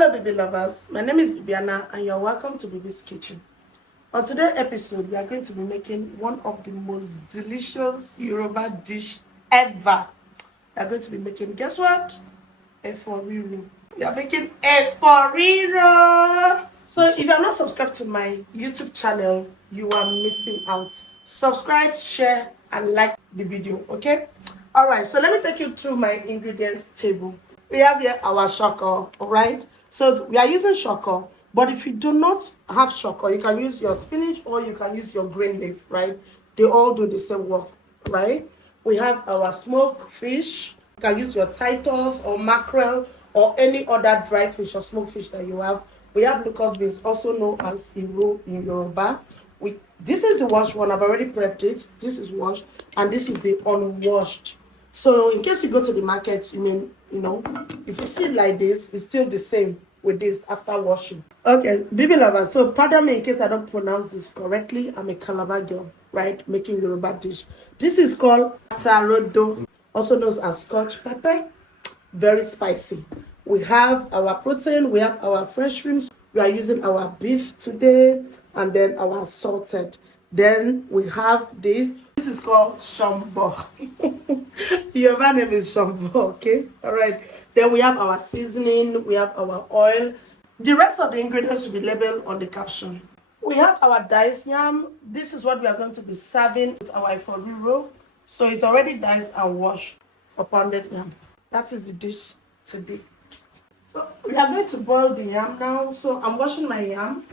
Hello Bibi lovers, my name is Bibiana and you're welcome to Bibi's Kitchen. On today's episode, we are going to be making one of the most delicious Yoruba dish ever. We are going to be making, guess what? Efo-riro. We are making Efo-riro. So if you are not subscribed to my YouTube channel, you are missing out. Subscribe, share, and like the video, okay? Alright, so let me take you through my ingredients table. We have here our shako, alright? So we are using shako, but if you do not have shako, you can use your spinach or you can use your green leaf, right? They all do the same work, right? We have our smoked fish. You can use your Titus or mackerel or any other dry fish or smoked fish that you have. We have Locust Beans, also known as iro in Yoruba. This is the washed one. I've already prepped it. This is washed, and this is the unwashed. So in case you go to the market, if you see it like this, it's still the same with this after washing. Okay, Bibi lovers, so pardon me in case I don't pronounce this correctly. I'm a Calabar girl, right? Making Yoruba dish. This is called Rodo, also known as Scotch pepper. Very spicy. We have our protein, we have our fresh shrimps. We are using our beef today, and then our assorted. Then we have this. This is called Shombo. Your name is Shombo, okay? All right. Then we have our seasoning, we have our oil. The rest of the ingredients will be labeled on the caption. We have our diced yam. This is what we are going to be serving with our Efo-riro. So it's already diced and washed for pounded yam. That is the dish today. So we are going to boil the yam now. So I'm washing my yam.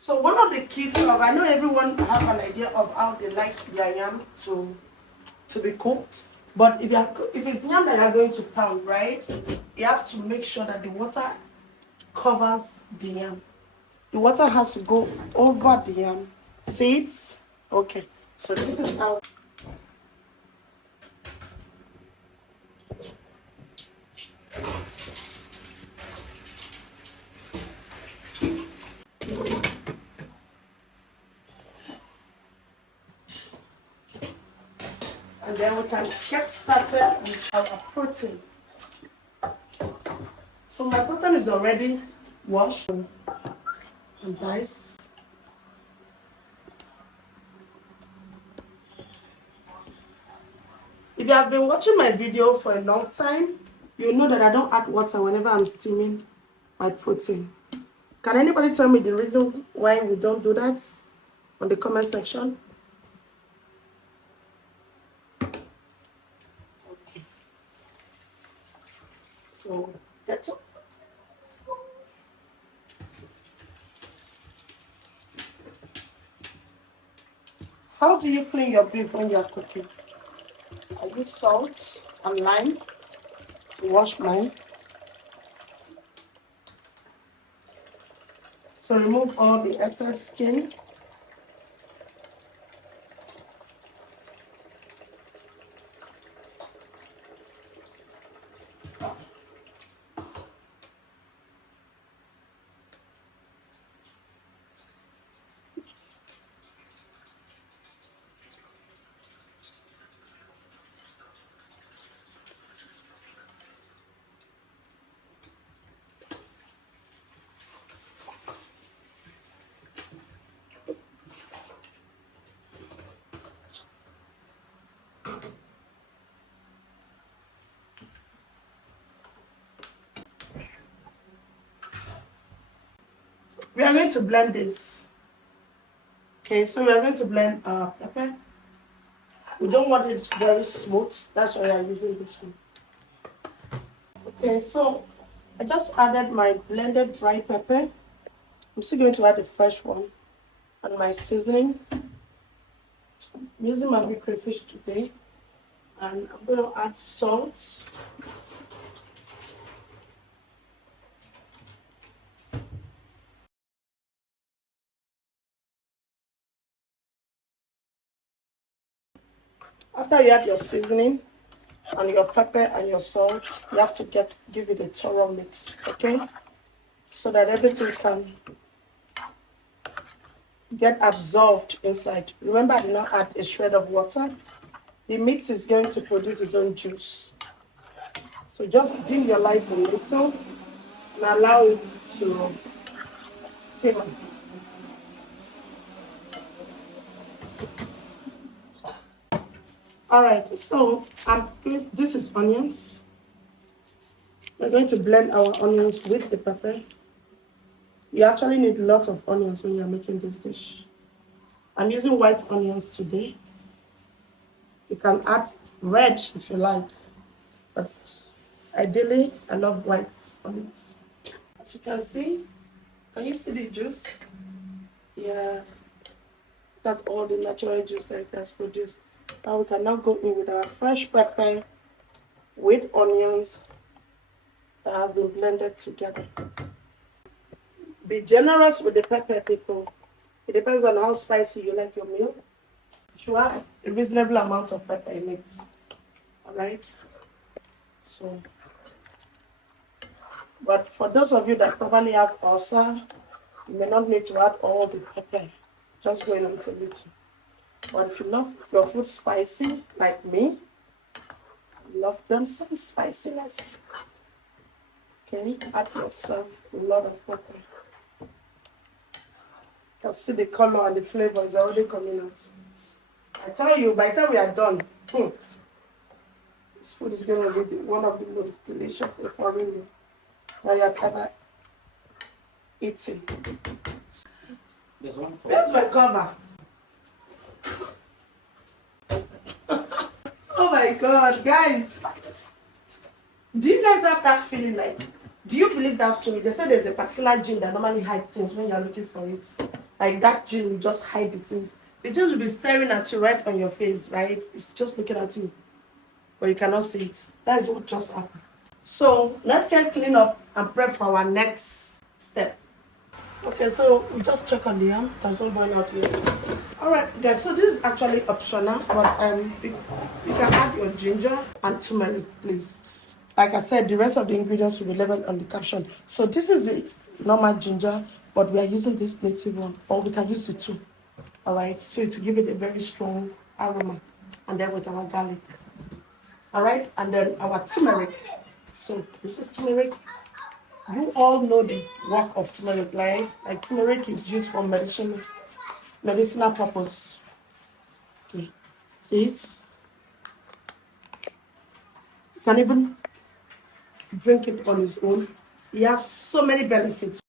So one of the keys of, I know everyone have an idea of how they like their yam to be cooked, but if it's yam that you're going to pound, right, you have to make sure that the water covers the yam. The water has to go over the yam. See it? Okay. So this is how. And then we can get started with our protein. So my protein is already washed and diced. If you have been watching my video for a long time, you know that I don't add water whenever I'm steaming my protein. Can anybody tell me the reason why we don't do that on the comment section? Okay. So that's all. How do you clean your beef when you're cooking? I use salt and lime to wash mine. So remove all the excess skin. We are going to blend this. Okay, so we are going to blend our pepper. We don't want it very smooth. That's why I'm using this one. Okay, so I just added my blended dry pepper. I'm still going to add the fresh one and my seasoning. I'm using my Ground Crayfish today. And I'm going to add salt. After you add your seasoning, and your pepper and your salt. You have to give it a thorough mix, okay? So that everything can get absorbed inside. Remember, I did not add a shred of water. The mix is going to produce its own juice. So just dim your lights a little and allow it to simmer. All right, so this is onions. We're going to blend our onions with the pepper. You actually need lots of onions when you're making this dish. I'm using white onions today. You can add red if you like, but ideally, I love white onions. As you can you see the juice? Yeah, got all the natural juice that it has produced. Now we can now go in with our fresh pepper with onions that has been blended together. Be generous with the pepper, people. It depends on how spicy you like your meal. You should have a reasonable amount of pepper in it. Alright? So, but for those of you that probably have ulcer, you may not need to add all the pepper. Just go in with a little. But if you love your food spicy, like me, love them some spiciness. Okay, add yourself a lot of pepper. You can see the color and the flavor is already coming out. I tell you, by the time we are done, this food is going to be one of the most delicious Efo-riro that you have ever eaten. Where's my cover? Oh my God, guys. Do you guys have that feeling like, do you believe that story? They say there's a particular gene that normally hides things when you're looking for it. Like that gene will just hide the things. The things will be staring at you right on your face, right? It's just looking at you, but you cannot see it. That is what just happened. So let's get clean up and prep for our next step. Okay, so we just check on the yam. It has not boiled out yet. Alright guys, so this is actually optional, but you can add your ginger and turmeric, please. Like I said, the rest of the ingredients will be labeled on the caption. So this is the normal ginger, but we are using this native one, or we can use the two. Alright, so to give it a very strong aroma. And then with our garlic. Alright, and then our turmeric. So this is turmeric. You all know the work of turmeric, right? Like turmeric is used for medicinal purpose. Okay, see it? You can even drink it on its own. It has so many benefits.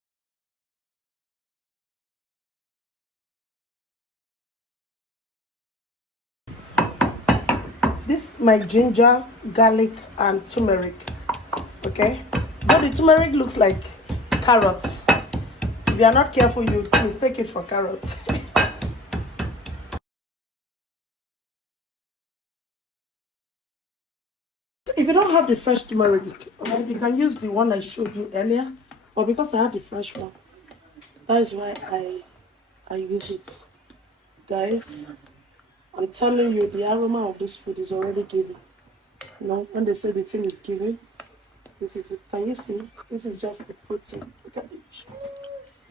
This is my ginger, garlic, and turmeric. Okay, though the turmeric looks like carrots. If you are not careful, you mistake it for carrots. If you don't have the fresh turmeric, you can use the one I showed you earlier. But because I have the fresh one, that is why I use it. Guys, I'm telling you, the aroma of this food is already given. You know, when they say the thing is given, this is it. Can you see? This is just the protein. Look at the cheese.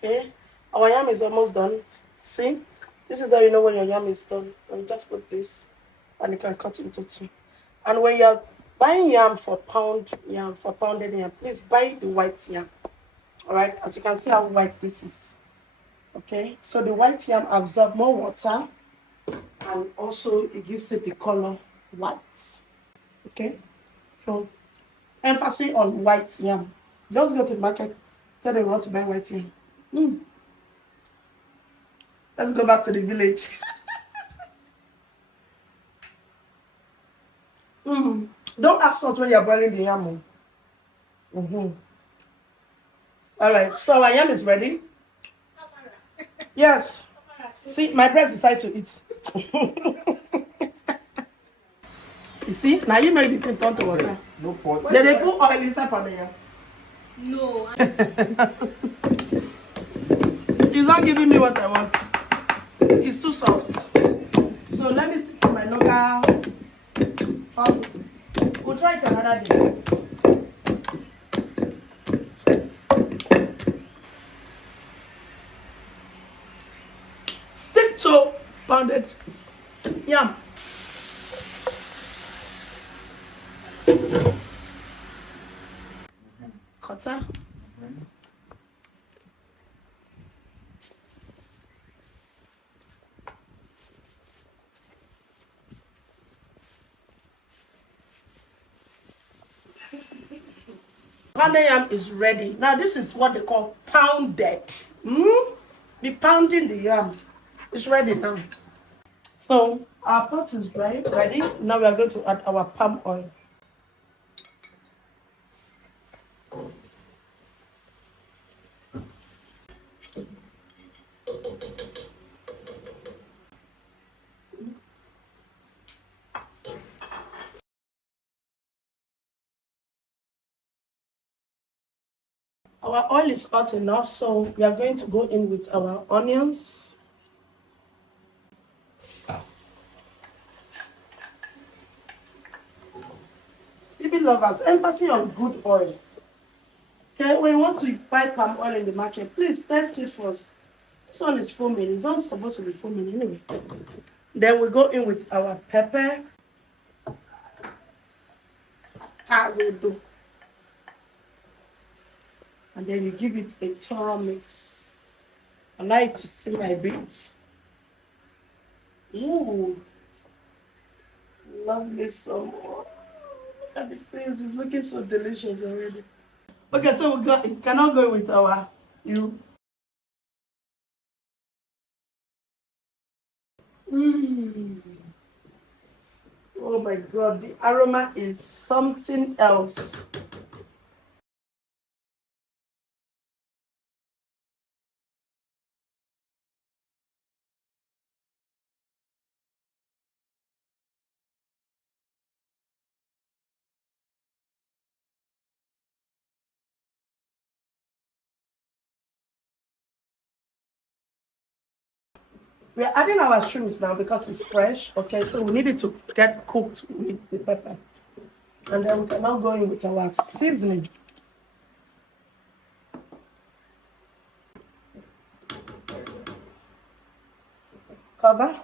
Okay, our yam is almost done. See, this is how you know when your yam is done. When you just put this, and you can cut it into two. And when you're buying yam for pounded yam, please buy the white yam. All right, as you can see how white this is. Okay, so the white yam absorbs more water, and also it gives it the color white. Okay, so emphasis on white yam. Just go to the market, tell them how to buy white yam. Let's go back to the village. Don't add salt when you're boiling the yam. All right, so our yam is ready. Yes. See, my breast decided to eat. You see? Now you know the thing turn to water. No pot. Then they put oil inside for the No. He's not giving me what I want. It's too soft. So let me stick to my local. We'll try it another day. Stick to pounded yam. Cutter. Pounded yam is ready. Now this is what they call pounded. Be pounding the yam. It's ready now. So our pot is dry, ready. Now we are going to add our palm oil. Our oil is hot enough, so we are going to go in with our onions. Bibi lovers, emphasis on good oil. Okay, when you want to buy palm oil in the market, please test it first. This one is foaming. It's not supposed to be foaming anyway. Then we go in with our pepper. Rodo. And then you give it a thorough mix. I like to see my bits. Ooh. Lovely some more. Look at the face. It's looking so delicious already. Okay, so we cannot go with our Oh my god, the aroma is something else. We are adding our shrimps now because it's fresh. Okay, so we need it to get cooked with the pepper. And then we can now go in with our seasoning. Cover.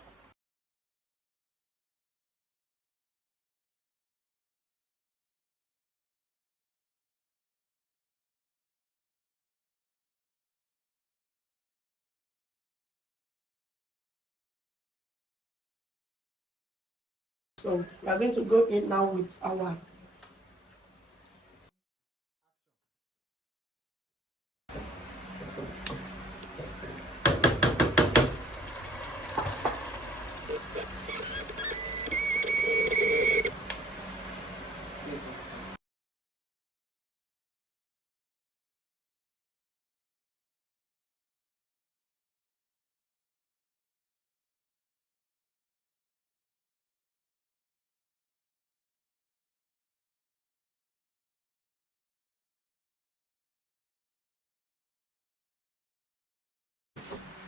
So we are going to go in now with our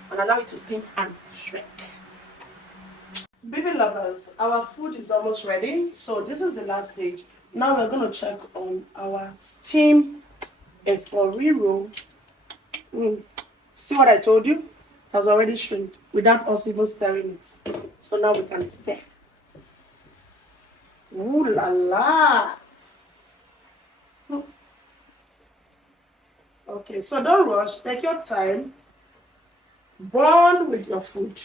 and allow it to steam and shrink. Bibi lovers, our food is almost ready. So this is the last stage. Now we're going to check on our steam Efo-riro. See what I told you? It has already shrinked without us even stirring it. So now we can stir. Ooh la la! Okay, so don't rush. Take your time. Burn with your food.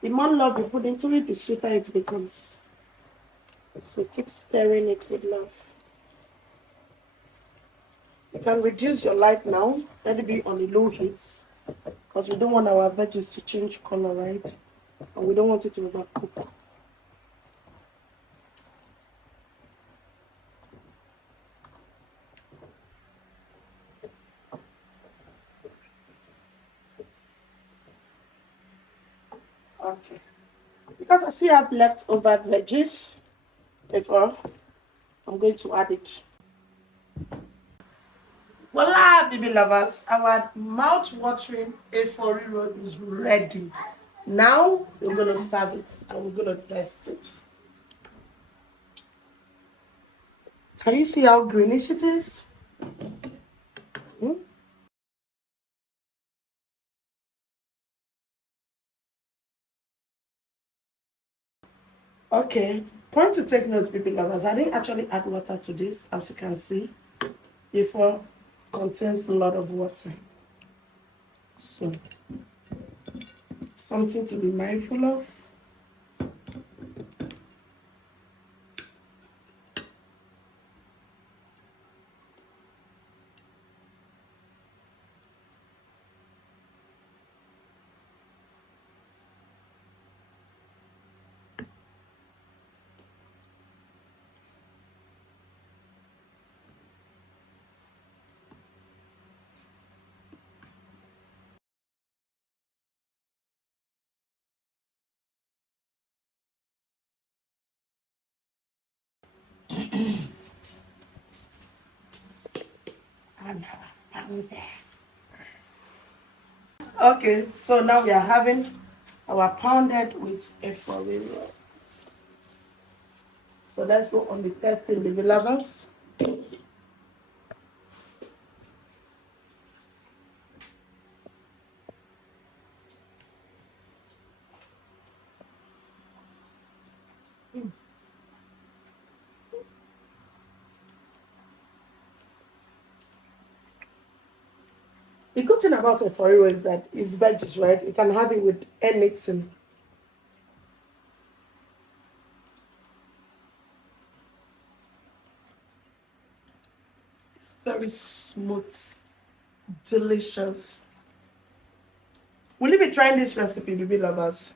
The more love you put into it, the sweeter it becomes. So keep stirring it with love. You can reduce your light now. Let it be on the low heat. Because we don't want our veggies to change color, right? And we don't want it to overcook. Okay. Because I see I have leftover veggies, therefore I'm going to add it. Voila, Bibi lovers, our mouth-watering Efo-riro is ready. Now we're going to serve it and we're going to test it. Can you see how greenish it is? Hmm? Okay, point to take note, Bibi lovers. I didn't actually add water to this, as you can see. Efo contains a lot of water. So, something to be mindful of. And there. Okay, so now we are having our pounded with Efo-riro. So let's go on the testing, Bibi lovers. The good thing about Efo-riro is that it's veggies, right? You can have it with anything. It's very smooth, delicious. Will you be trying this recipe, Bibi lovers?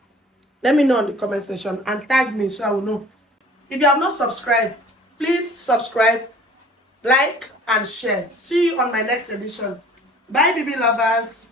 Let me know in the comment section and tag me so I will know. If you have not subscribed, please subscribe, like, and share. See you on my next edition. Bye, Bibi lovers.